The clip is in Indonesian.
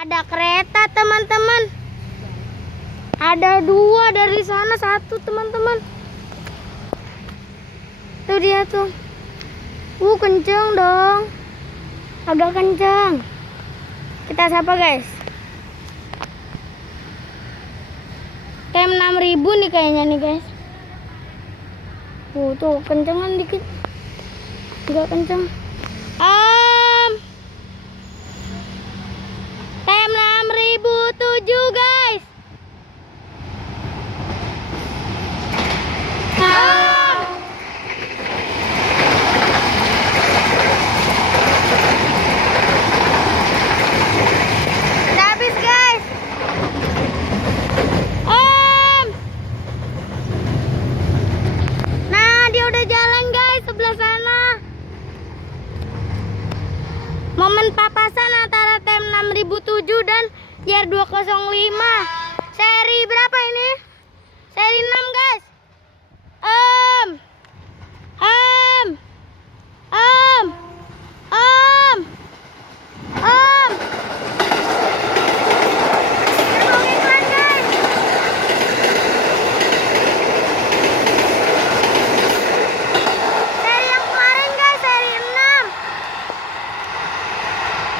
Ada kereta teman-teman. Ada 2 dari sana, 1 teman-teman. Tuh dia tuh. Kenceng dong. Agak kenceng. Kita sapa guys. TM 6000 nih kayaknya nih guys. Tuh kencengan dikit. Enggak kenceng. TM 6007 guys. Habis guys. Nah, dia udah jalan guys sebelah sana. Momen papasan antara TM 6007 dan YR205. Seri berapa ini? Seri 6 guys.